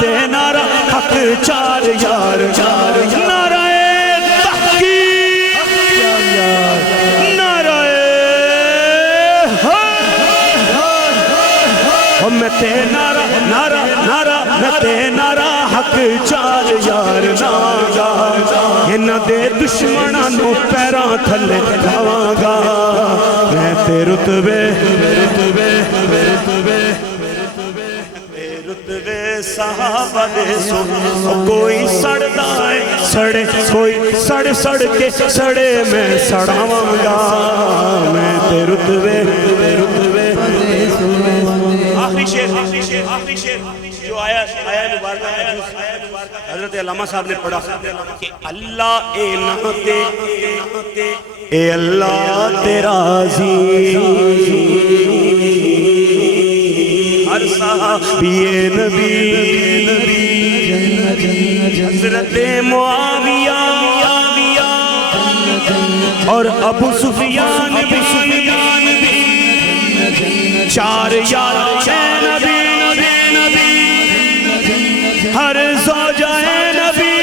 تے نعرہ حق چار یار نعرہ تحقیق نعرہ میں تے نعرہ نعرہ نعرہ میں تے نعرہ حق چار یار ناگا انہاں دے دشمناں نو پیراں تھلے لاواں گا میں تے رتبے صحابہ دے سو کوئی سڑدا ہے سڑے کوئی سڑ کے سڑے میں سڑاواں گا میں تے رتبے آخری شیر جو آیا مبارکہ حضرت علامہ صاحب نے پڑھا کہ اللہ اے ناتے اے اللہ تیرا ہر صحابی نبی حضرت معاویہ اور ابو سفیان بھی چار یار نبی ہر زوجہ نبی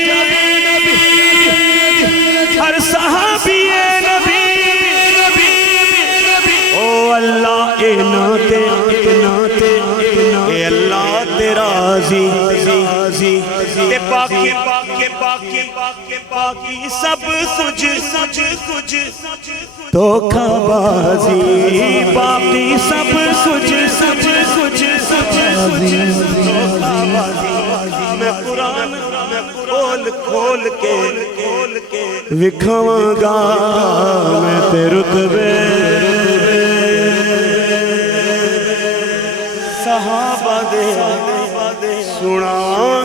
ہر صحابی نبی او اللہ اے ناتے اے اللہ تیرا عزیز تے پاکی سب کچھ دھوکہ بازی باقی سب کچھ دھوکہ بازی میں قرآن کھول کے وکھاواں گا میں تے رتبے صحابہ دے سناواں